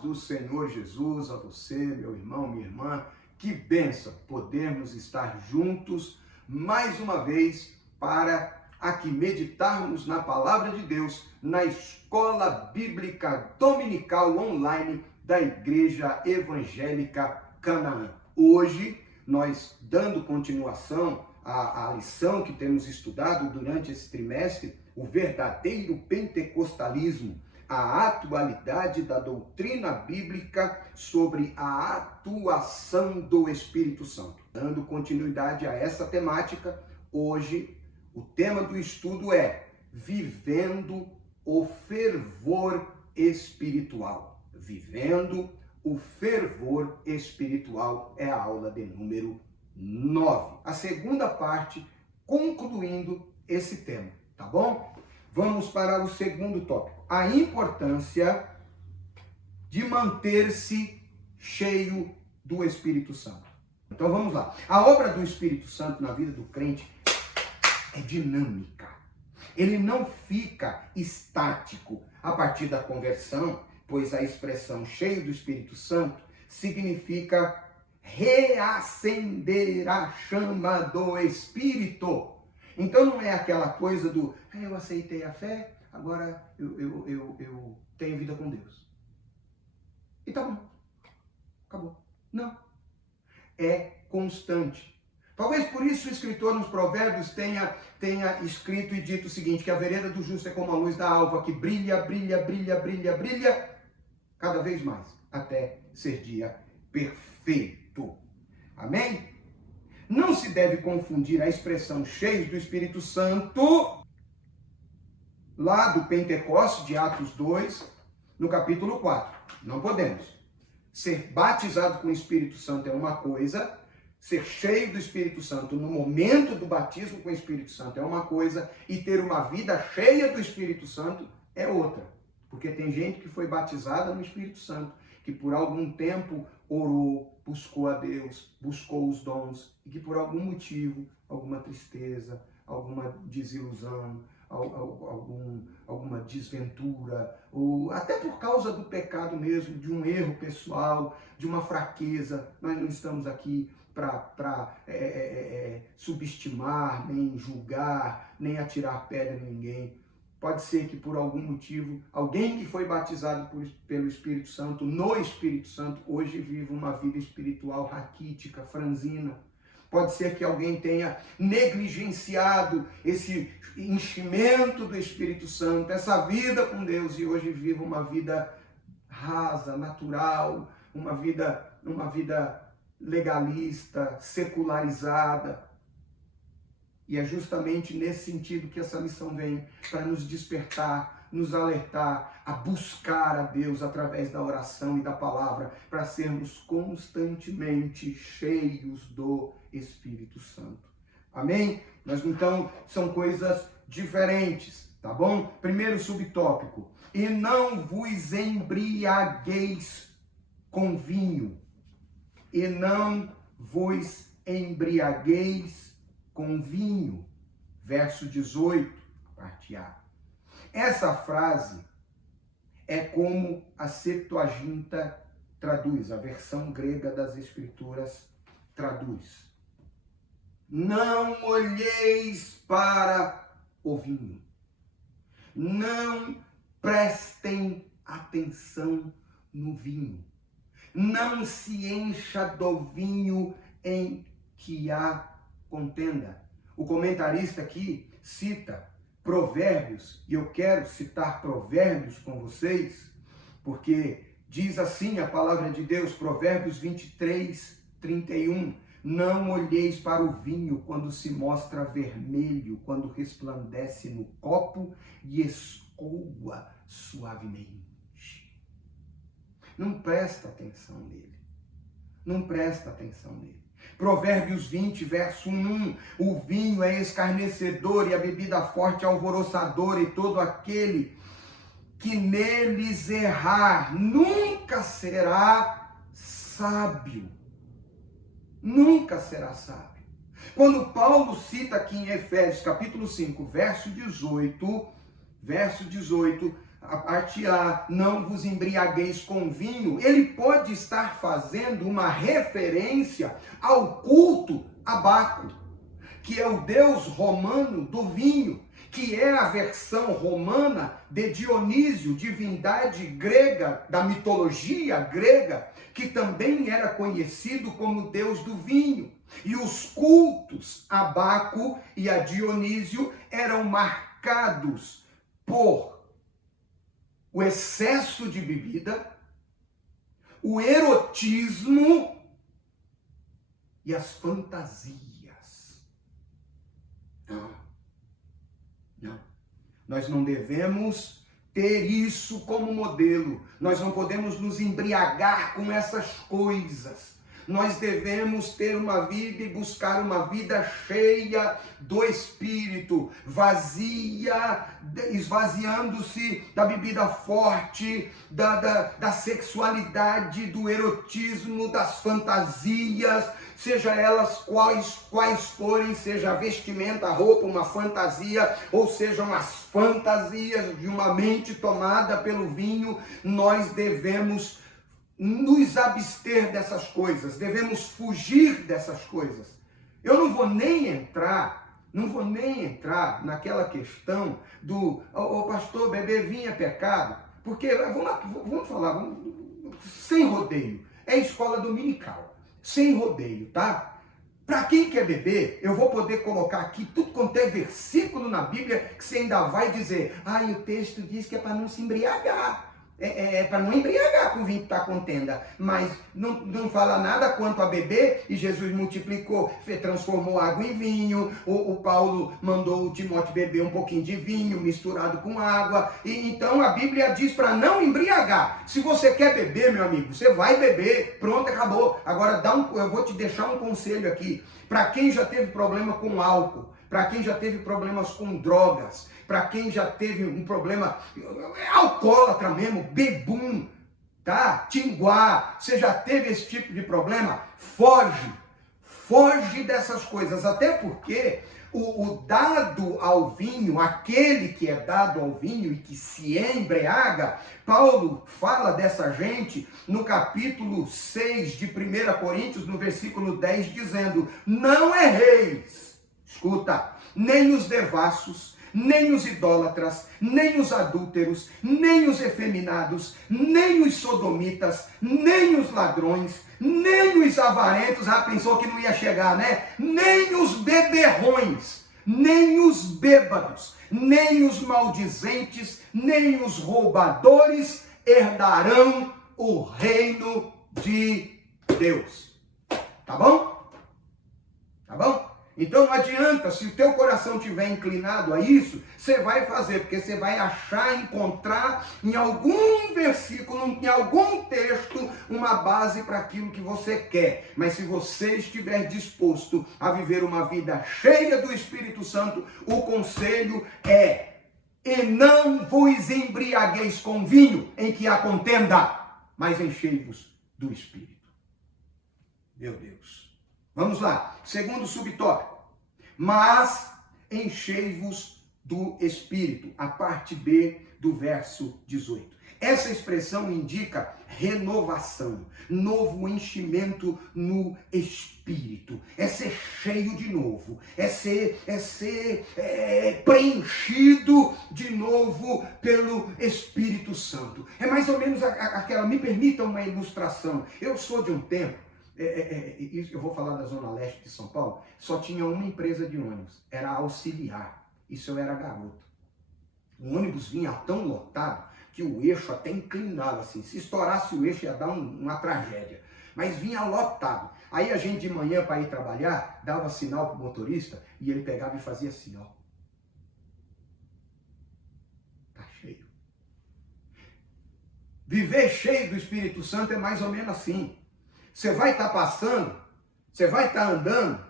do Senhor Jesus a você, meu irmão, minha irmã. Que bênção podermos estar juntos mais uma vez para aqui meditarmos na Palavra de Deus na Escola Bíblica Dominical Online da Igreja Evangélica Canaã. Hoje, nós dando continuação à lição que temos estudado durante esse trimestre, o verdadeiro pentecostalismo, a atualidade da doutrina bíblica sobre a atuação do Espírito Santo. Dando continuidade a essa temática, hoje o tema do estudo é Vivendo o Fervor Espiritual. Vivendo o Fervor Espiritual é a aula de número 9. A segunda parte, concluindo esse tema, tá bom? Vamos para o segundo tópico. A importância de manter-se cheio do Espírito Santo. Então vamos lá. A obra do Espírito Santo na vida do crente é dinâmica. Ele não fica estático a partir da conversão, pois a expressão cheio do Espírito Santo significa reacender a chama do Espírito. Então não é aquela coisa do eu aceitei a fé, agora eu tenho vida com Deus. E tá bom. Acabou. Não. É constante. Talvez por isso o escritor nos Provérbios tenha escrito e dito o seguinte, que a vereda do justo é como a luz da alva, que brilha, brilha, brilha, brilha, brilha, cada vez mais, até ser dia perfeito. Amém? Não se deve confundir a expressão cheios do Espírito Santo, lá do Pentecostes, de Atos 2, no capítulo 4. Não podemos. Ser batizado com o Espírito Santo é uma coisa, ser cheio do Espírito Santo no momento do batismo com o Espírito Santo é uma coisa, e ter uma vida cheia do Espírito Santo é outra. Porque tem gente que foi batizada no Espírito Santo, que por algum tempo orou, buscou a Deus, buscou os dons, e que por algum motivo, alguma tristeza, alguma desilusão, alguma desventura, ou até por causa do pecado mesmo, de um erro pessoal, de uma fraqueza, nós não estamos aqui para subestimar, nem julgar, nem atirar pedra em ninguém. Pode ser que por algum motivo, alguém que foi batizado pelo Espírito Santo, no Espírito Santo, hoje vive uma vida espiritual raquítica, franzina. Pode ser que alguém tenha negligenciado esse enchimento do Espírito Santo, essa vida com Deus, e hoje vive uma vida rasa, natural, uma vida legalista, secularizada. E é justamente nesse sentido que essa lição vem, para nos despertar, nos alertar a buscar a Deus através da oração e da palavra, para sermos constantemente cheios do Espírito Santo. Amém? Mas então são coisas diferentes, tá bom? Primeiro subtópico: e não vos embriagueis com vinho. E não vos embriagueis com vinho. Verso 18, parte A. Essa frase é como a Septuaginta traduz, a versão grega das Escrituras traduz. Não olheis para o vinho. Não prestem atenção no vinho. Não se encha do vinho em que há contenda. O comentarista aqui cita Provérbios, e eu quero citar Provérbios com vocês, porque diz assim a palavra de Deus, Provérbios 23, 31, não olheis para o vinho quando se mostra vermelho, quando resplandece no copo e escoa suavemente. Não presta atenção nele. Não presta atenção nele. Provérbios 20, verso 1. O vinho é escarnecedor e a bebida forte alvoroçadora, e todo aquele que neles errar nunca será sábio. Nunca será sábio. Quando Paulo cita aqui em Efésios capítulo 5, verso 18, a parte A, não vos embriagueis com vinho, ele pode estar fazendo uma referência ao culto a Baco, que é o deus romano do vinho, que é a versão romana de Dionísio, divindade grega, da mitologia grega, que também era conhecido como deus do vinho. E os cultos a Baco e a Dionísio eram marcados por o excesso de bebida, o erotismo e as fantasias. Não. Nós não devemos ter isso como modelo. Nós não podemos nos embriagar com essas coisas. Nós devemos ter uma vida e buscar uma vida cheia do Espírito, vazia, esvaziando-se da bebida forte, da sexualidade, do erotismo, das fantasias, seja elas quais forem, seja a vestimenta, a roupa, uma fantasia, ou sejam as fantasias de uma mente tomada pelo vinho. Nós devemos nos abster dessas coisas, devemos fugir dessas coisas. Eu não vou nem entrar naquela questão do, pastor, beber vinho é pecado, porque, vamos falar, sem rodeio, é escola dominical, sem rodeio, tá? Para quem quer beber, eu vou poder colocar aqui tudo quanto é versículo na Bíblia que você ainda vai dizer, o texto diz que é para não se embriagar. Para não embriagar com o vinho que está contenda, mas não fala nada quanto a beber, e Jesus multiplicou, transformou água em vinho, o Paulo mandou o Timóteo beber um pouquinho de vinho misturado com água, e então a Bíblia diz para não embriagar. Se você quer beber, meu amigo, você vai beber, pronto, acabou. Agora eu vou te deixar um conselho aqui, para quem já teve problema com álcool, para quem já teve problemas com drogas, para quem já teve um problema alcoólatra mesmo, bebum, tá? Tinguá, você já teve esse tipo de problema? Foge dessas coisas, até porque o dado ao vinho, aquele que é dado ao vinho e que se embriaga, Paulo fala dessa gente no capítulo 6 de 1 Coríntios, no versículo 10, dizendo, não erreis, escuta, nem os devassos, nem os idólatras, nem os adúlteros, nem os efeminados, nem os sodomitas, nem os ladrões, nem os avarentos, pensou que não ia chegar, né? Nem os beberrões, nem os bêbados, nem os maldizentes, nem os roubadores herdarão o reino de Deus. Tá bom? Tá bom? Então não adianta, se o teu coração estiver inclinado a isso, você vai fazer, porque você vai encontrar em algum versículo, em algum texto, uma base para aquilo que você quer. Mas se você estiver disposto a viver uma vida cheia do Espírito Santo, o conselho é, e não vos embriagueis com vinho em que há contenda, mas enchei-vos do Espírito. Meu Deus. Vamos lá, segundo subtópico, mas enchei-vos do Espírito, a parte B do verso 18. Essa expressão indica renovação, novo enchimento no Espírito, é ser cheio de novo, é ser preenchido de novo pelo Espírito Santo. É mais ou menos aquela, me permita uma ilustração, eu sou de um tempo, eu vou falar da Zona Leste de São Paulo, só tinha uma empresa de ônibus, era Auxiliar, isso eu era garoto. O ônibus vinha tão lotado que o eixo até inclinava assim, se estourasse o eixo ia dar uma tragédia, mas vinha lotado. Aí a gente de manhã para ir trabalhar, dava sinal para o motorista e ele pegava e fazia assim, ó. Tá cheio. Viver cheio do Espírito Santo é mais ou menos assim. Você vai estar passando, você vai estar andando,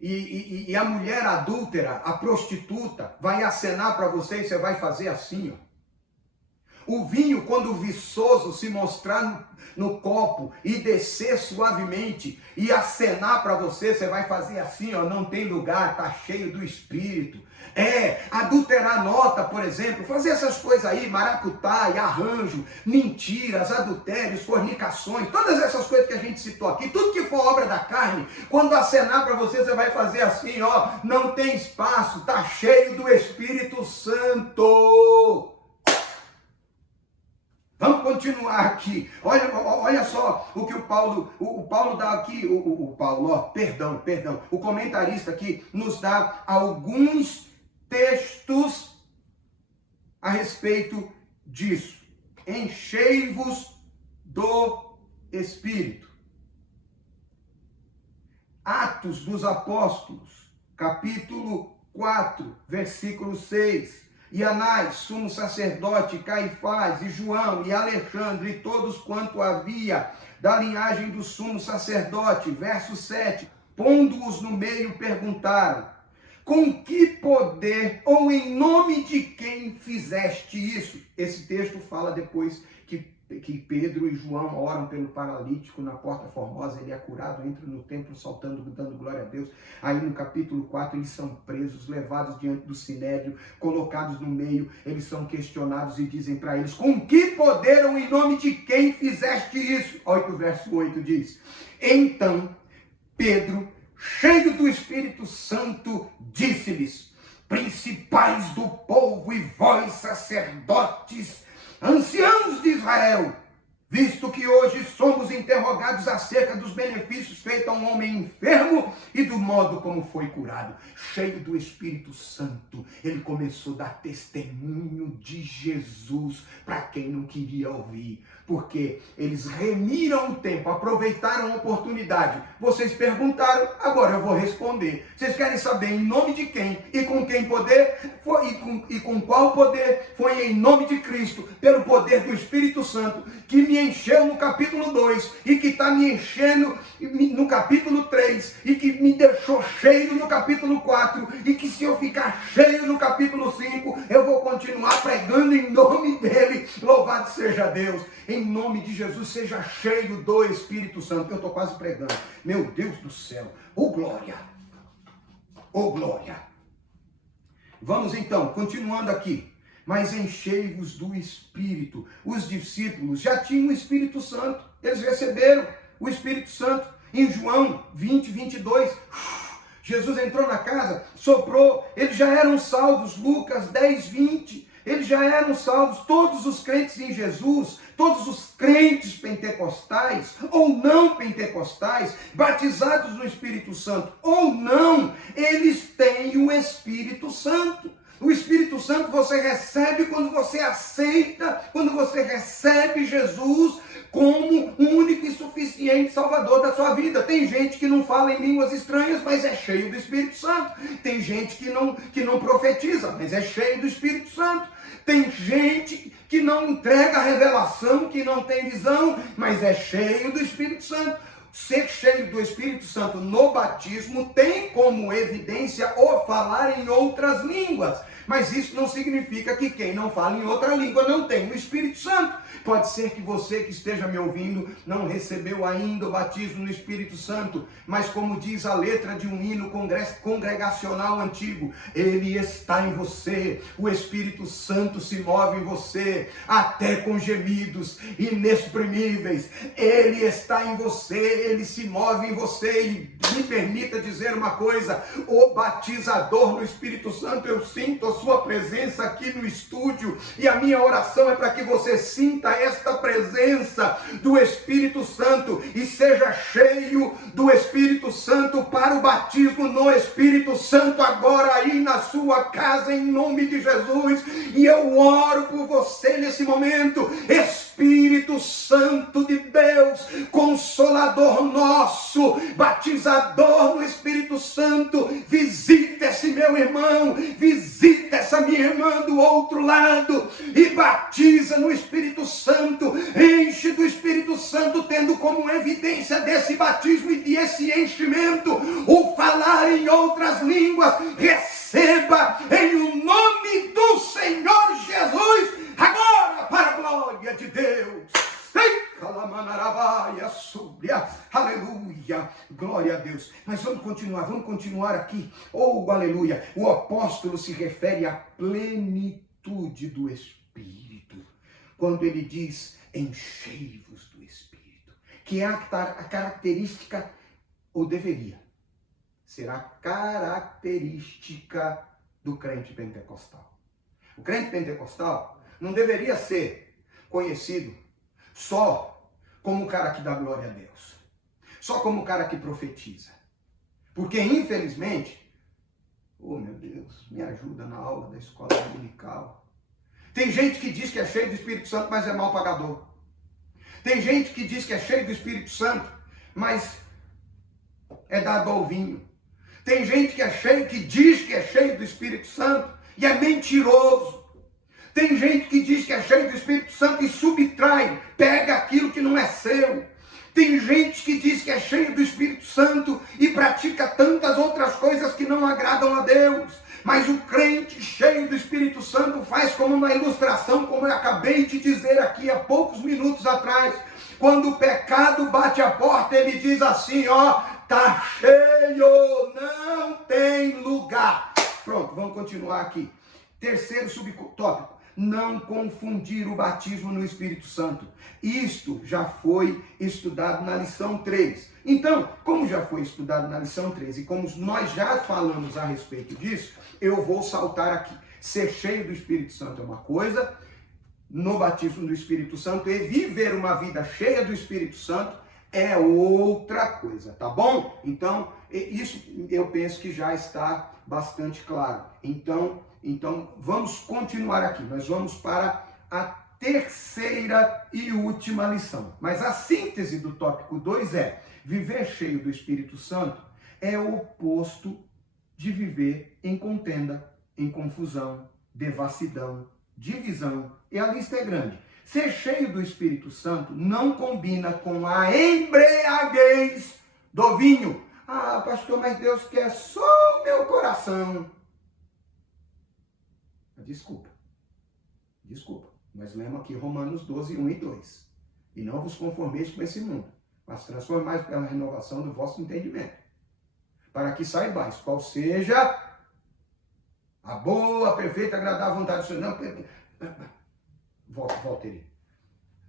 e a mulher adúltera, a prostituta, vai acenar para você e você vai fazer assim, ó. O vinho, quando viçoso se mostrar no copo e descer suavemente e acenar para você, você vai fazer assim, ó, não tem lugar, tá cheio do Espírito. Adulterar nota, por exemplo, fazer essas coisas aí, maracutaia, arranjo, mentiras, adultérios, fornicações, todas essas coisas que a gente citou aqui, tudo que for obra da carne, quando acenar para você, você vai fazer assim, ó, não tem espaço, tá cheio do Espírito Santo. Vamos continuar aqui. Olha só o que o Paulo dá aqui, o comentarista aqui nos dá alguns textos a respeito disso. Enchei-vos do Espírito. Atos dos Apóstolos, capítulo 4, versículo 6. E Anás, sumo sacerdote, Caifás, e João, e Alexandre, e todos quanto havia da linhagem do sumo sacerdote, verso 7, pondo-os no meio, perguntaram: com que poder ou em nome de quem fizeste isso? Esse texto fala depois que Pedro e João oram pelo paralítico na Porta Formosa, ele é curado, entra no templo saltando, dando glória a Deus. Aí no capítulo 4 eles são presos, levados diante do sinédrio, colocados no meio, eles são questionados e dizem para eles: com que poder ou em nome de quem fizeste isso? Olha o que o verso 8 diz. Então Pedro, cheio do Espírito Santo, disse-lhes: principais do povo e vós sacerdotes, anciãos de Israel, visto que hoje somos interrogados acerca dos benefícios feitos a um homem enfermo e do modo como foi curado. Cheio do Espírito Santo, ele começou a dar testemunho de Jesus para quem não queria ouvir, porque eles remiram o tempo, aproveitaram a oportunidade. Vocês perguntaram, agora eu vou responder. Vocês querem saber em nome de quem e com quem poder? E com qual poder? Foi em nome de Cristo, pelo poder do Espírito Santo, que me encheu no capítulo 2 e que está me enchendo no capítulo 3 e que me deixou cheio no capítulo 4 e que se eu ficar cheio no capítulo 5, eu vou continuar pregando em nome dele. Louvado seja Deus. Em nome de Jesus, seja cheio do Espírito Santo. Eu estou quase pregando. Meu Deus do céu. Oh glória. Oh glória. Vamos então, continuando aqui. Mas enchei-vos do Espírito. Os discípulos já tinham o Espírito Santo. Eles receberam o Espírito Santo. Em João 20, 22, Jesus entrou na casa, soprou, eles já eram salvos. Lucas 10, 20, eles já eram salvos. Todos os crentes em Jesus, todos os crentes pentecostais ou não pentecostais, batizados no Espírito Santo ou não, eles têm o Espírito Santo. O Espírito Santo você recebe quando você aceita, quando você recebe Jesus como um único e suficiente Salvador da sua vida. Tem gente que não fala em línguas estranhas, mas é cheio do Espírito Santo. Tem gente que não profetiza, mas é cheio do Espírito Santo. Tem gente que não entrega a revelação, que não tem visão, mas é cheio do Espírito Santo. Ser cheio do Espírito Santo no batismo tem como evidência o falar em outras línguas. Mas isso não significa que quem não fala em outra língua não tem o Espírito Santo. Pode ser que você que esteja me ouvindo não recebeu ainda o batismo no Espírito Santo, mas como diz a letra de um hino congregacional antigo, ele está em você, o Espírito Santo se move em você, até com gemidos inexprimíveis. Ele está em você, ele se move em você. E me permita dizer uma coisa: o batizador no Espírito Santo, eu sinto a sua presença aqui no estúdio, e a minha oração é para que você sinta esta presença do Espírito Santo e seja cheio do Espírito Santo para o batismo no Espírito Santo agora aí na sua casa, em nome de Jesus. E eu oro por você nesse momento. Espírito Santo de Deus, Consolador nosso, batizador no Espírito Santo, visita esse meu irmão, visita essa minha irmã do outro lado e batiza no Espírito Santo, enche do Espírito Santo, tendo como evidência desse batismo e desse enchimento o falar em outras línguas. Receba em o nome do Senhor Jesus agora, para a glória Aleluia, glória a Deus. Mas vamos continuar aqui. Oh, aleluia. O apóstolo se refere à plenitude do Espírito, quando ele diz, enchei-vos do Espírito, que é a característica, ou deveria ser a característica do crente pentecostal. O crente pentecostal não deveria ser conhecido só como o cara que dá glória a Deus, só como o cara que profetiza. Porque, infelizmente, oh meu Deus, me ajuda na aula da escola dominical. Tem gente que diz que é cheio do Espírito Santo, mas é mal pagador. Tem gente que diz que é cheio do Espírito Santo, mas é dado ao vinho. Tem gente que diz que é cheio do Espírito Santo e é mentiroso. Tem gente que diz que é cheio do Espírito Santo e subtrai, pega aquilo que não é seu. Tem gente que diz que é cheio do Espírito Santo e pratica tantas outras coisas que não agradam a Deus. Mas o crente cheio do Espírito Santo faz como uma ilustração, como eu acabei de dizer aqui há poucos minutos atrás. Quando o pecado bate a porta, ele diz assim, ó, tá cheio, não tem lugar. Pronto, vamos continuar aqui. Terceiro subtópico, não confundir o batismo no Espírito Santo. Isto já foi estudado na lição 3. Então, como já foi estudado na lição 3 e como nós já falamos a respeito disso, eu vou saltar aqui. Ser cheio do Espírito Santo é uma coisa, no batismo do Espírito Santo, e viver uma vida cheia do Espírito Santo é outra coisa, tá bom? Então, isso eu penso que já está bastante claro. Então vamos continuar aqui. Nós vamos para a terceira e última lição. Mas a síntese do tópico 2 é: viver cheio do Espírito Santo é o oposto de viver em contenda, em confusão, devassidão, divisão, e a lista é grande. Ser cheio do Espírito Santo não combina com a embriaguez do vinho. Ah, pastor, mas Deus quer só o meu coração. Desculpa. Nós lemos aqui Romanos 12, 1 e 2. E não vos conformeis com esse mundo, mas transformais pela renovação do vosso entendimento, para que saibais qual seja a boa, perfeita, agradável vontade do Senhor. Não, volta ele.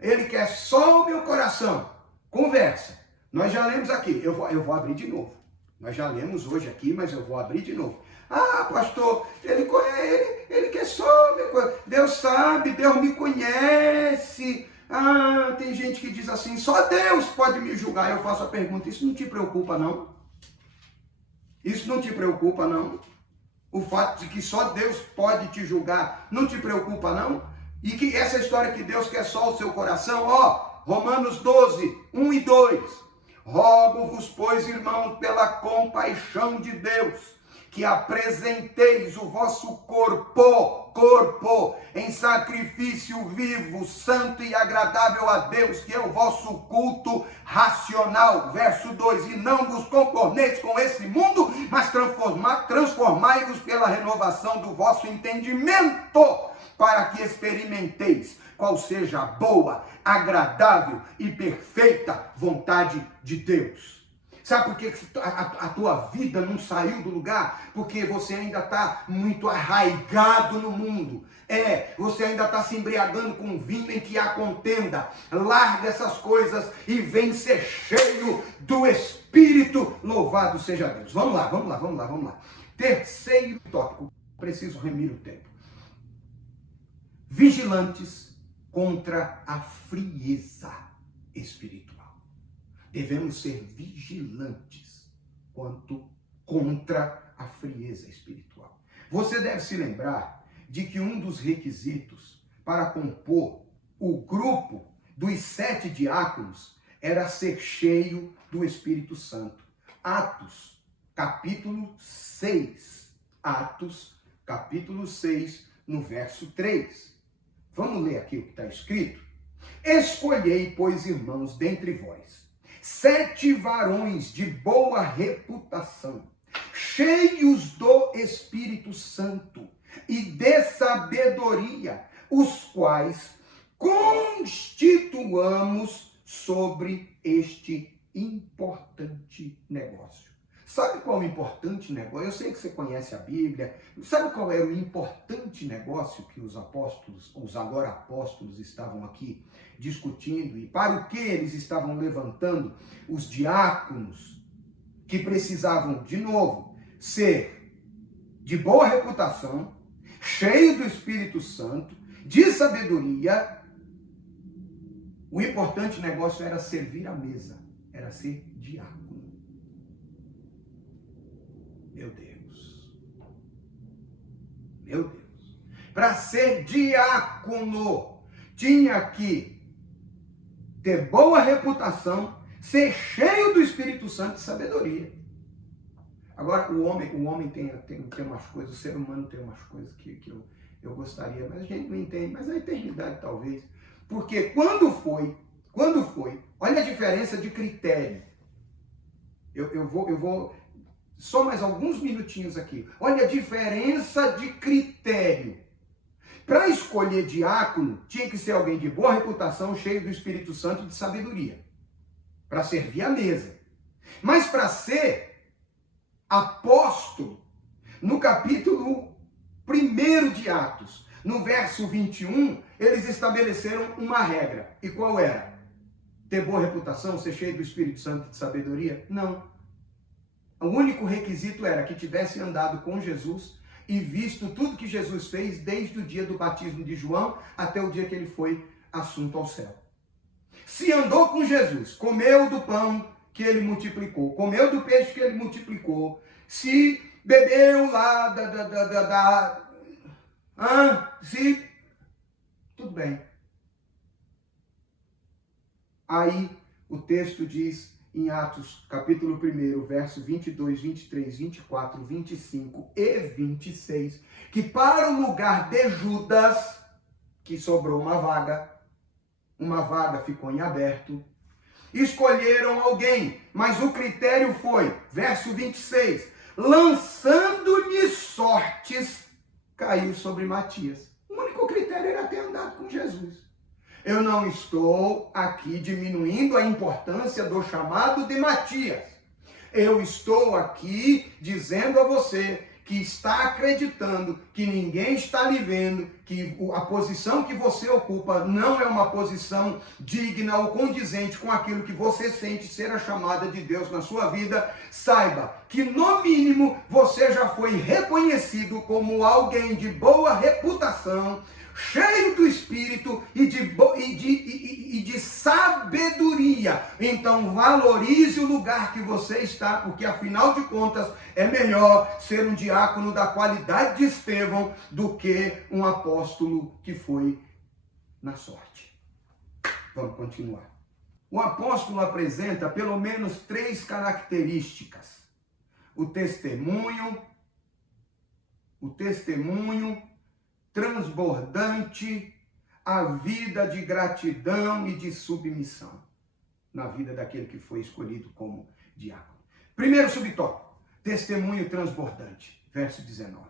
Ele quer só o meu coração. Conversa. Nós já lemos aqui. Eu vou abrir de novo. Nós já lemos hoje aqui, mas eu vou abrir de novo. Ah, pastor, ele quer só o meu coração. Deus sabe, Deus me conhece. Ah, tem gente que diz assim, só Deus pode me julgar. Eu faço a pergunta, isso não te preocupa, não? Isso não te preocupa, não? O fato de que só Deus pode te julgar não te preocupa, não? E que essa história que Deus quer só o seu coração, ó, Romanos 12, 1 e 2. Rogo-vos, pois, irmãos, pela compaixão de Deus, que apresenteis o vosso corpo em sacrifício vivo, santo e agradável a Deus, que é o vosso culto racional. Verso 2, e não vos conformeis com esse mundo, mas transformai-vos pela renovação do vosso entendimento, para que experimenteis qual seja a boa, agradável e perfeita vontade de Deus. Sabe por que a tua vida não saiu do lugar? Porque você ainda está muito arraigado no mundo. Você ainda está se embriagando com vinho em que há contenda. Larga essas coisas e vem ser cheio do Espírito. Louvado seja Deus. Vamos lá. Terceiro tópico. Preciso remir o tempo. Vigilantes contra a frieza espiritual. Devemos ser vigilantes contra a frieza espiritual. Você deve se lembrar de que um dos requisitos para compor o grupo dos 7 diáconos era ser cheio do Espírito Santo. Atos, capítulo 6. Atos, capítulo 6, no verso 3. Vamos ler aqui o que está escrito? Escolhei, pois, irmãos, dentre vós, 7 varões de boa reputação, cheios do Espírito Santo e de sabedoria, os quais constituamos sobre este importante negócio. Sabe qual é o importante negócio? Eu sei que você conhece a Bíblia. Sabe qual era o importante negócio que os apóstolos, os agora apóstolos, estavam aqui discutindo? E para o que eles estavam levantando os diáconos que precisavam, de novo, ser de boa reputação, cheio do Espírito Santo, de sabedoria. O importante negócio era servir à mesa, era ser diácono. Meu Deus. Meu Deus. Para ser diácono, tinha que ter boa reputação, ser cheio do Espírito Santo e sabedoria. Agora, o homem tem umas coisas, o ser humano tem umas coisas que eu gostaria, mas a gente não entende, mas na eternidade talvez. Porque quando foi, olha a diferença de critério. Eu vou só mais alguns minutinhos aqui. Olha a diferença de critério. Para escolher diácono, tinha que ser alguém de boa reputação, cheio do Espírito Santo e de sabedoria. Para servir a mesa. Mas para ser apóstolo, no capítulo 1 de Atos, no verso 21, eles estabeleceram uma regra. E qual era? Ter boa reputação, ser cheio do Espírito Santo e de sabedoria? Não. O único requisito era que tivesse andado com Jesus e visto tudo que Jesus fez desde o dia do batismo de João até o dia que ele foi assunto ao céu. Se andou com Jesus, comeu do pão que ele multiplicou, comeu do peixe que ele multiplicou, se bebeu lá tudo bem. Aí o texto diz em Atos, capítulo 1, verso 22, 23, 24, 25 e 26, que para o lugar de Judas, que sobrou uma vaga ficou em aberto, escolheram alguém, mas o critério foi, verso 26, lançando-lhe sortes, caiu sobre Matias. O único critério era ter andado com Jesus. Eu não estou aqui diminuindo a importância do chamado de Matias. Eu estou aqui dizendo a você que está acreditando, que ninguém está lhe vendo, que a posição que você ocupa não é uma posição digna ou condizente com aquilo que você sente ser a chamada de Deus na sua vida, saiba que no mínimo você já foi reconhecido como alguém de boa reputação, cheio do Espírito e de sabedoria. Então valorize o lugar que você está, porque afinal de contas é melhor ser um diácono da qualidade de Estevão do que um apóstolo que foi na sorte. Vamos continuar. O apóstolo apresenta pelo menos 3 características. O testemunho transbordante, a vida de gratidão e de submissão na vida daquele que foi escolhido como diácono. Primeiro subtópico, testemunho transbordante, verso 19.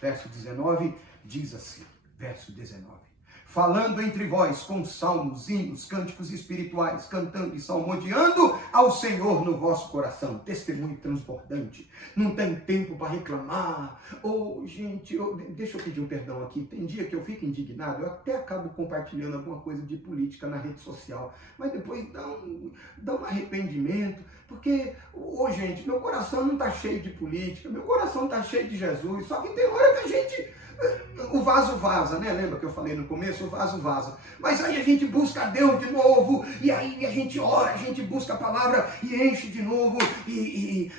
Verso 19 diz assim, verso 19. Falando entre vós com salmos, hinos, cânticos espirituais, cantando e salmodiando ao Senhor no vosso coração. Testemunho transbordante. Não tem tempo para reclamar. Gente, deixa eu pedir um perdão aqui. Tem dia que eu fico indignado, eu até acabo compartilhando alguma coisa de política na rede social. Mas depois dá um arrependimento. Porque, gente, meu coração não está cheio de política. Meu coração está cheio de Jesus. Só que tem hora que a gente... O vaso vaza, né? Lembra que eu falei no começo? O vaso vaza. Mas aí a gente busca Deus de novo, e aí a gente ora, a gente busca a palavra e enche de novo,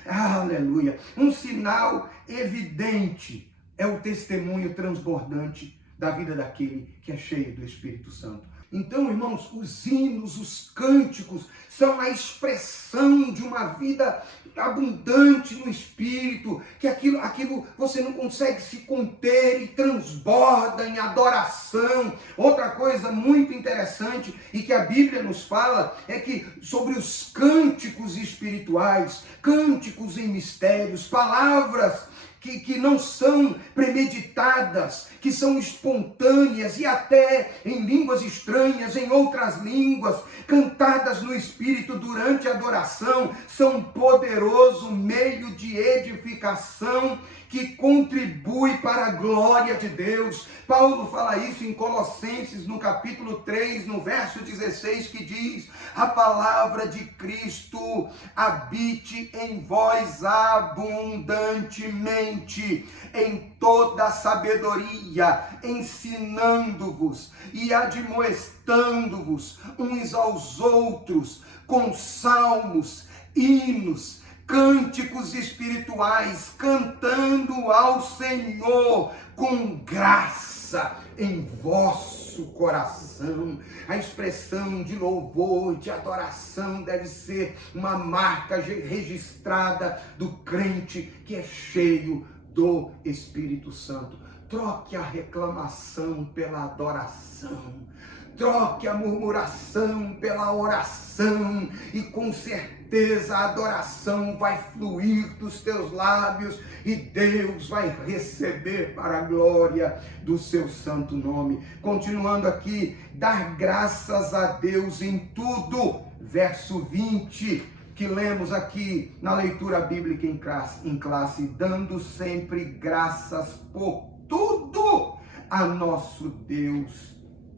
aleluia. Um sinal evidente é o testemunho transbordante da vida daquele que é cheio do Espírito Santo. Então, irmãos, os hinos, os cânticos são a expressão de uma vida abundante no Espírito, que aquilo você não consegue se conter e transborda em adoração. Outra coisa muito interessante e que a Bíblia nos fala é que sobre os cânticos espirituais, cânticos em mistérios, palavras que não são premeditadas, que são espontâneas e até em línguas estranhas, em outras línguas, cantadas no Espírito durante a adoração, são um poderoso meio de edificação que contribui para a glória de Deus. Paulo fala isso em Colossenses, no capítulo 3, no verso 16, que diz: a palavra de Cristo habite em vós abundantemente, em toda sabedoria, ensinando-vos e admoestando-vos uns aos outros com salmos, hinos, cânticos espirituais, cantando ao Senhor com graça em vosso coração. A expressão de louvor, de adoração deve ser uma marca registrada do crente que é cheio do Espírito Santo. Troque a reclamação pela adoração. Troque a murmuração pela oração e com certeza a adoração vai fluir dos teus lábios e Deus vai receber para a glória do seu santo nome. Continuando aqui, dar graças a Deus em tudo, verso 20, que lemos aqui na leitura bíblica em classe, dando sempre graças por tudo a nosso Deus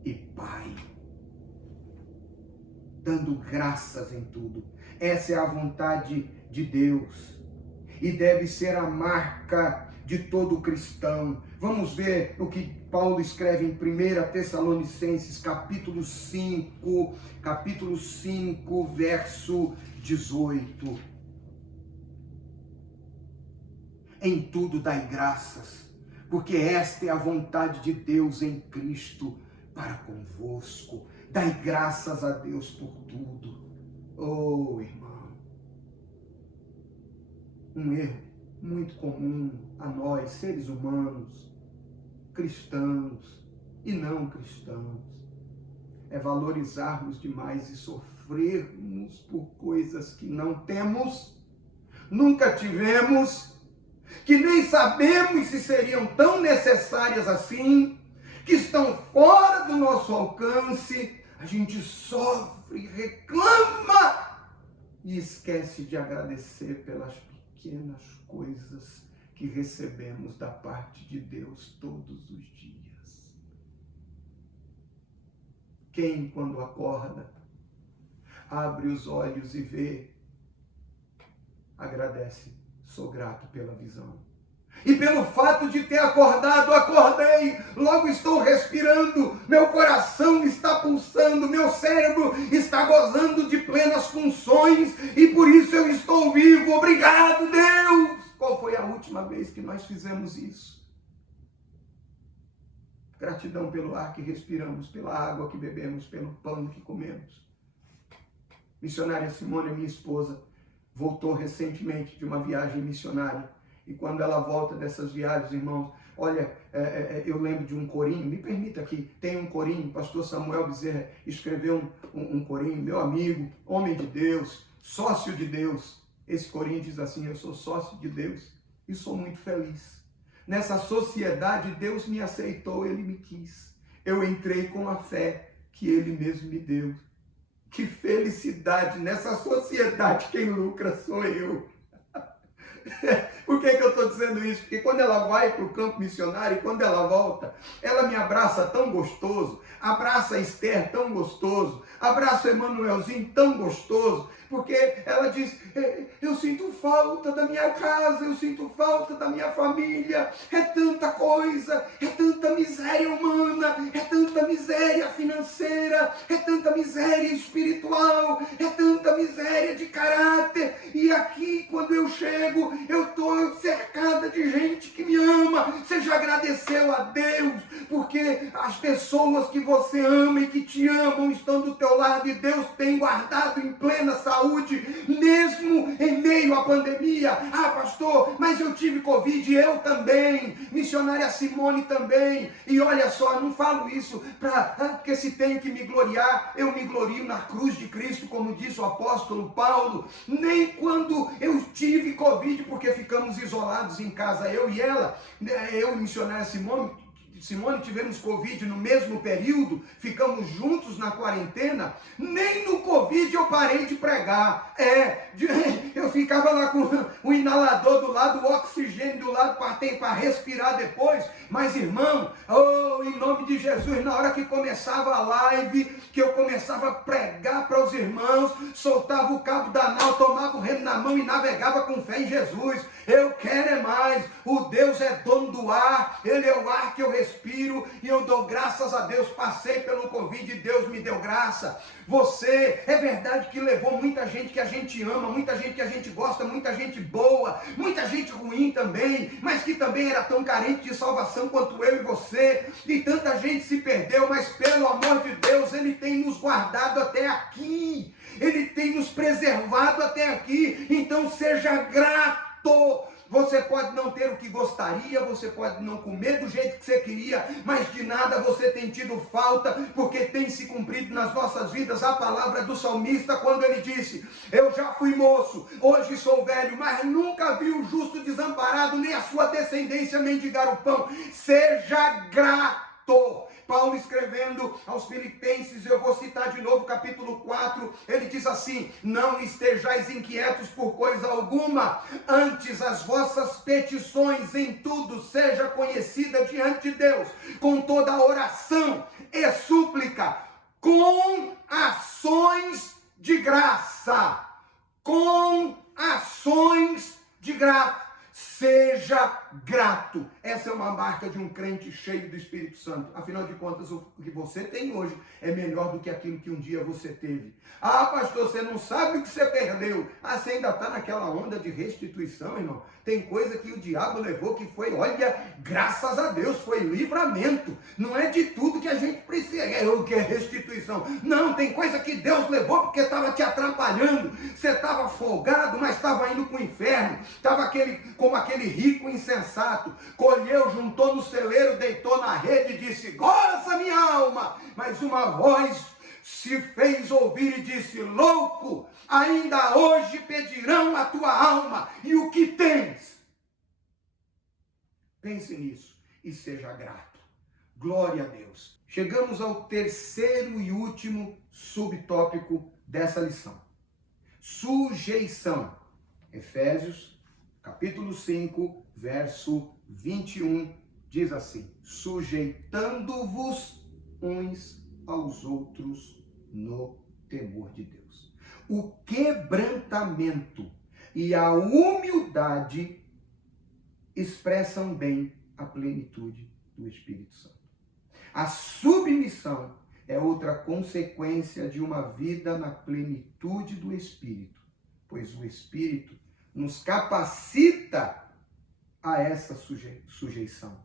e Pai. Dando graças em tudo. Essa é a vontade de Deus e deve ser a marca de todo cristão. Vamos ver o que Paulo escreve em 1 Tessalonicenses, capítulo 5, verso 18. Em tudo dai graças, porque esta é a vontade de Deus em Cristo para convosco. Dai graças a Deus por tudo. Oh, irmão. Um erro muito comum a nós, seres humanos, cristãos e não cristãos, é valorizarmos demais e sofrermos por coisas que não temos, nunca tivemos, que nem sabemos se seriam tão necessárias assim, que estão fora do nosso alcance. A gente sofre, reclama e esquece de agradecer pelas pequenas coisas que recebemos da parte de Deus todos os dias. Quem, quando acorda, abre os olhos e vê, agradece, sou grato pela visão. E pelo fato de ter acordado, acordei, logo estou respirando, meu coração está pulsando, meu cérebro está gozando de plenas funções e por isso eu estou vivo. Obrigado, Deus! Qual foi a última vez que nós fizemos isso? Gratidão pelo ar que respiramos, pela água que bebemos, pelo pão que comemos. Missionária Simone, minha esposa, voltou recentemente de uma viagem missionária. E quando ela volta dessas viagens, irmãos, olha, eu lembro de um corinho, me permita aqui, tem um corinho, pastor Samuel Bezerra escreveu um corinho, meu amigo, homem de Deus, sócio de Deus. Esse corinho diz assim: eu sou sócio de Deus e sou muito feliz. Nessa sociedade, Deus me aceitou, Ele me quis. Eu entrei com a fé que Ele mesmo me deu. Que felicidade! Nessa sociedade, quem lucra sou eu. Por que eu estou dizendo isso? Porque quando ela vai para o campo missionário, quando ela volta, ela me abraça tão gostoso, abraça a Esther tão gostoso, abraça o Emanuelzinho tão gostoso, porque ela diz: eu sinto falta da minha casa, eu sinto falta da minha família, é tanta coisa, é tanta miséria humana, é tanta miséria financeira, é tanta miséria espiritual, é tanta miséria de caráter, e aqui quando eu chego, eu estou cercada de gente que me ama. Você já agradeceu a Deus, porque as pessoas que você ama e que te amam estão do teu lado, e Deus tem guardado em plena saúde, mesmo em meio à pandemia. Ah, pastor, mas eu tive Covid, eu também, missionária Simone também, e olha só, não falo isso porque se tem que me gloriar, eu me glorio na cruz de Cristo, como disse o apóstolo Paulo, nem quando eu tive Covid, porque ficamos isolados isolados em casa, eu e missionária Simone tivemos Covid no mesmo período, ficamos juntos na quarentena, nem no Covid eu parei de pregar. Eu ficava lá com o inalador do lado, o oxigênio do lado, para respirar depois. Mas irmão, em nome de Jesus, na hora que começava a live, que eu começava a pregar para os irmãos, soltava o cabo da nau, tomava o remo na mão e navegava com fé em Jesus. Eu quero é mais. O Deus é dono do ar, Ele é o ar que eu respiro e eu dou graças a Deus. Passei pelo Covid e Deus me deu graça. Você, é verdade que levou muita gente que a gente ama, muita gente que a gente gosta, muita gente boa, muita gente ruim também, mas que também era tão carente de salvação quanto eu e você, e tanta gente se perdeu, mas pelo amor de Deus, Ele tem nos guardado até aqui, Ele tem nos preservado até aqui. Então seja grato. Você pode não ter o que gostaria, você pode não comer do jeito que você queria, mas de nada você tem tido falta, porque tem se cumprido nas nossas vidas a palavra do salmista, quando ele disse: eu já fui moço, hoje sou velho, mas nunca vi o justo desamparado, nem a sua descendência mendigar o pão. Seja grato. Paulo escrevendo aos Filipenses, eu vou citar de novo capítulo 4, ele diz assim: não estejais inquietos por coisa alguma, antes as vossas petições em tudo seja conhecida diante de Deus, com toda oração e súplica, com ações de graça, com ações de graça. Seja grato. Essa é uma marca de um crente cheio do Espírito Santo. Afinal de contas, o que você tem hoje é melhor do que aquilo que um dia você teve. Ah, pastor, você não sabe o que você perdeu. Ah, você ainda está naquela onda de restituição, irmão. Tem coisa que o diabo levou que foi, olha, graças a Deus, foi livramento. Não é de tudo que a gente precisa. O que é restituição? Não, tem coisa que Deus levou porque estava te atrapalhando. Você estava folgado, mas estava indo para o inferno. Estava como aquele rico insensato. Colheu, juntou no celeiro, deitou na rede e disse: goza minha alma. Mas uma voz se fez ouvir e disse: louco, ainda hoje pedirão a tua alma e o que tens. Pense nisso e seja grato. Glória a Deus. Chegamos ao terceiro e último subtópico dessa lição: sujeição. Efésios capítulo 5, verso 21, diz assim: sujeitando-vos uns aos outros no temor de Deus. O quebrantamento e a humildade expressam bem a plenitude do Espírito Santo. A submissão é outra consequência de uma vida na plenitude do Espírito, pois o Espírito nos capacita a essa sujeição.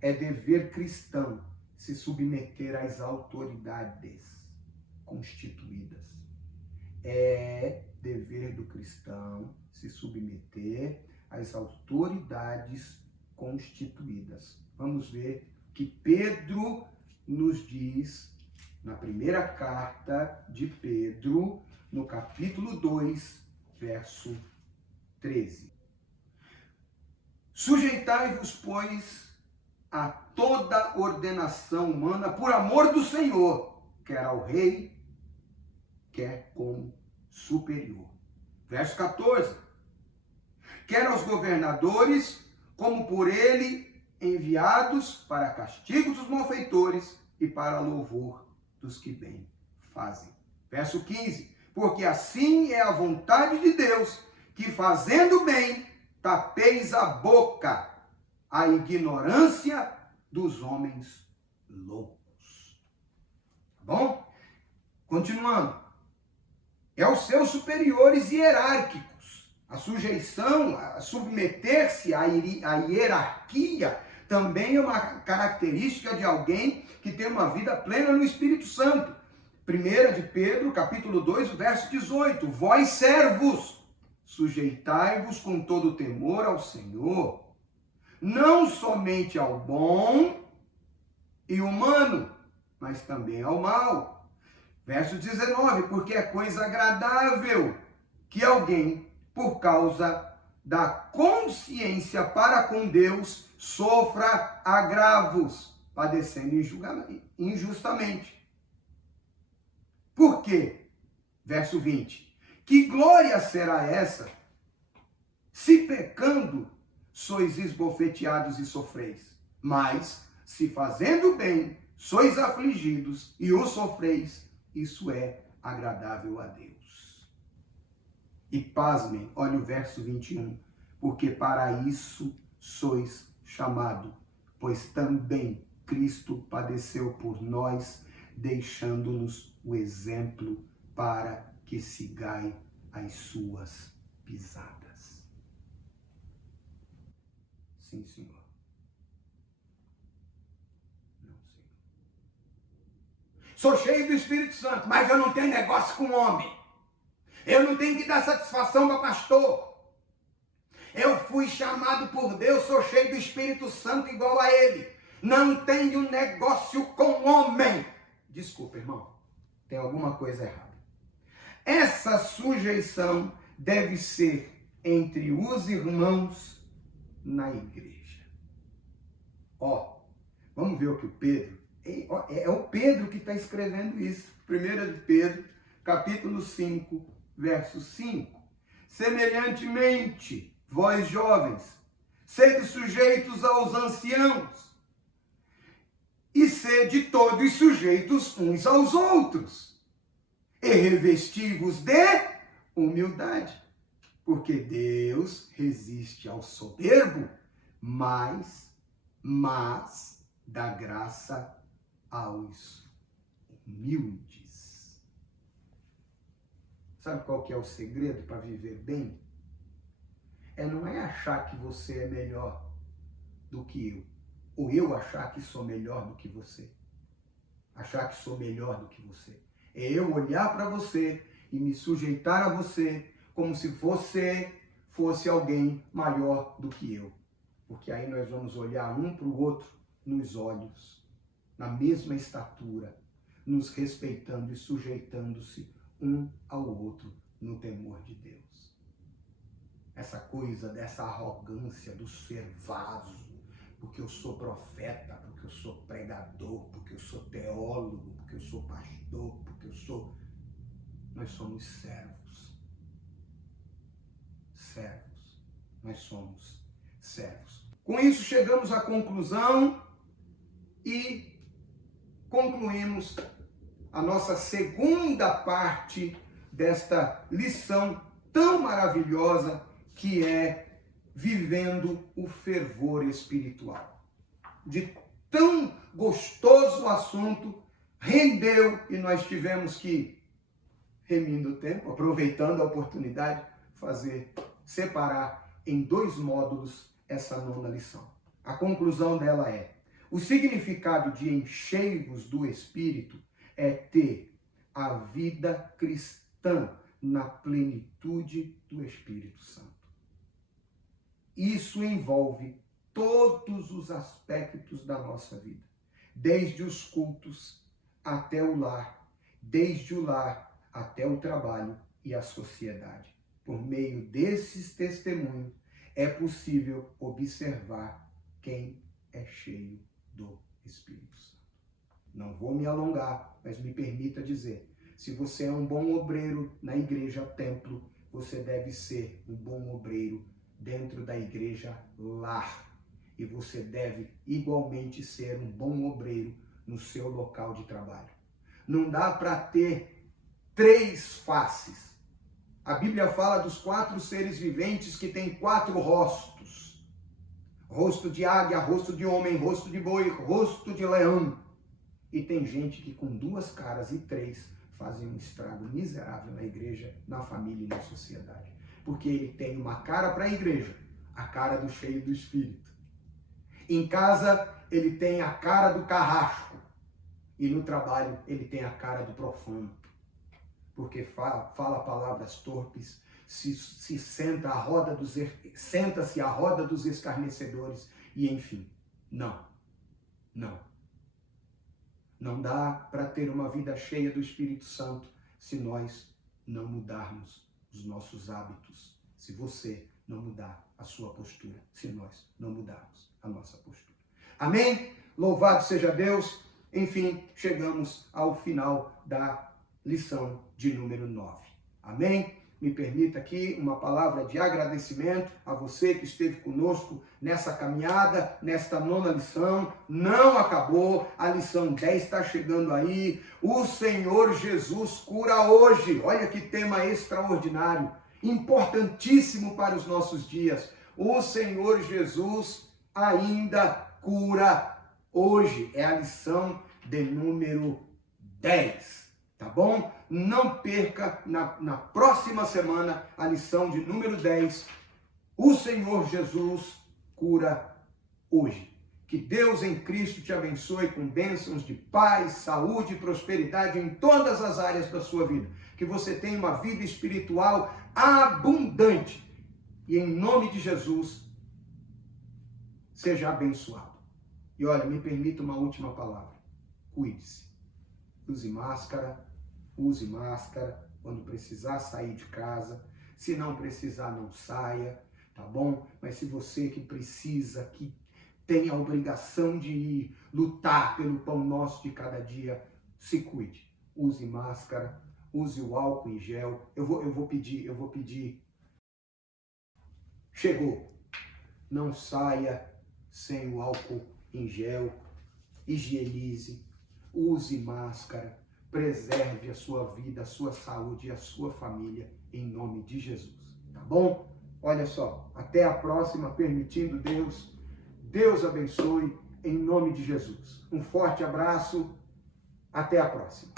É dever cristão se submeter às autoridades constituídas. É dever do cristão se submeter às autoridades constituídas. Vamos ver que Pedro nos diz na primeira carta de Pedro, no capítulo 2, verso 13. Sujeitai-vos, pois, a toda ordenação humana por amor do Senhor, quer ao rei, quer como superior. Verso 14. Quer aos governadores, como por ele enviados para castigo dos malfeitores e para louvor dos que bem fazem. Verso 15. Porque assim é a vontade de Deus, que fazendo bem, tapeis a boca, a ignorância dos homens loucos. Tá bom? Continuando. É aos seus superiores hierárquicos. A sujeição, a submeter-se à hierarquia, também é uma característica de alguém que tem uma vida plena no Espírito Santo. 1 de Pedro, capítulo 2, verso 18. Vós, servos, sujeitai-vos com todo temor ao Senhor, não somente ao bom e humano, mas também ao mal. Verso 19, porque é coisa agradável que alguém, por causa da consciência para com Deus sofra agravos, padecendo injustamente. Por quê? Verso 20. Que glória será essa, se pecando sois esbofeteados e sofreis? Mas, se fazendo bem, sois afligidos e o sofreis, isso é agradável a Deus. E pasmem, olha o verso 21. Porque para isso sois chamado, pois também Cristo padeceu por nós, deixando-nos o exemplo para que sigai as suas pisadas. Sim, Senhor. Não, Senhor. Sou cheio do Espírito Santo, mas eu não tenho negócio com homem. Eu não tenho que dar satisfação para pastor. Eu fui chamado por Deus, sou cheio do Espírito Santo igual a ele. Não tenho negócio com homem. Desculpa, irmão. Tem alguma coisa errada. Essa sujeição deve ser entre os irmãos na igreja. Vamos ver o que o Pedro... É o Pedro que está escrevendo isso. 1 de Pedro, capítulo 5, verso 5. Semelhantemente, vós jovens, sede sujeitos aos anciãos, e sede todos sujeitos uns aos outros, e revesti-vos de humildade, porque Deus resiste ao soberbo, mas dá graça aos humildes. Sabe qual que é o segredo para viver bem? Não é achar que você é melhor do que eu, ou eu achar que sou melhor do que você, achar que sou melhor do que você. É eu olhar para você e me sujeitar a você como se você fosse alguém maior do que eu. Porque aí nós vamos olhar um para o outro nos olhos, na mesma estatura, nos respeitando e sujeitando-se um ao outro no temor de Deus. Essa coisa dessa arrogância do ser vaso, porque eu sou profeta, porque eu sou pregador, porque eu sou teólogo, porque eu sou pastor, porque eu sou... Nós somos servos. Servos. Nós somos servos. Com isso chegamos à conclusão e concluímos a nossa segunda parte desta lição tão maravilhosa que é vivendo o fervor espiritual. De tão gostoso o assunto, rendeu e nós tivemos que, remindo o tempo, aproveitando a oportunidade, separar em 2 módulos essa 9ª lição. A conclusão dela é: o significado de enchei-vos do Espírito é ter a vida cristã na plenitude do Espírito Santo. Isso envolve todos os aspectos da nossa vida, desde os cultos até o lar, desde o lar até o trabalho e a sociedade. Por meio desses testemunhos, é possível observar quem é cheio do Espírito Santo. Não vou me alongar, mas me permita dizer, se você é um bom obreiro na igreja templo, você deve ser um bom obreiro dentro da igreja lar. E você deve igualmente ser um bom obreiro no seu local de trabalho. Não dá para ter 3 faces. A Bíblia fala dos 4 seres viventes que têm 4 rostos. Rosto de águia, rosto de homem, rosto de boi, rosto de leão. E tem gente que com 2 caras e 3 fazem um estrago miserável na igreja, na família e na sociedade. Porque ele tem uma cara para a igreja, a cara do cheio do Espírito. Em casa, ele tem a cara do carrasco. E no trabalho, ele tem a cara do profano. Porque fala palavras torpes, senta-se à roda dos escarnecedores e, enfim, não dá para ter uma vida cheia do Espírito Santo se nós não mudarmos os nossos hábitos, se você não mudar a sua postura, se nós não mudarmos a nossa postura. Amém? Louvado seja Deus. Enfim, chegamos ao final da lição de número 9. Amém? Me permita aqui uma palavra de agradecimento a você que esteve conosco nessa caminhada, nesta 9ª lição. Não acabou, a lição 10 está chegando aí. O Senhor Jesus cura hoje. Olha que tema extraordinário, importantíssimo para os nossos dias. O Senhor Jesus ainda cura hoje. É a lição de número 10. Tá bom? Não perca na próxima semana a lição de número 10. O Senhor Jesus cura hoje. Que Deus em Cristo te abençoe com bênçãos de paz, saúde e prosperidade em todas as áreas da sua vida. Que você tenha uma vida espiritual abundante. E em nome de Jesus, seja abençoado. E olha, me permita uma última palavra. Cuide-se. Use máscara quando precisar sair de casa. Se não precisar, não saia, tá bom? Mas se você que precisa, que tem a obrigação de ir lutar pelo pão nosso de cada dia, se cuide. Use máscara, use o álcool em gel. Eu vou pedir. Chegou. Não saia sem o álcool em gel. Higienize, use máscara. Preserve a sua vida, a sua saúde e a sua família, em nome de Jesus, tá bom? Olha só, até a próxima, permitindo Deus. Deus abençoe, em nome de Jesus. Um forte abraço, até a próxima.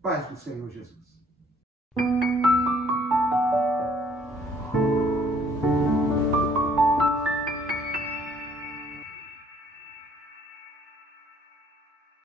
Paz do Senhor Jesus.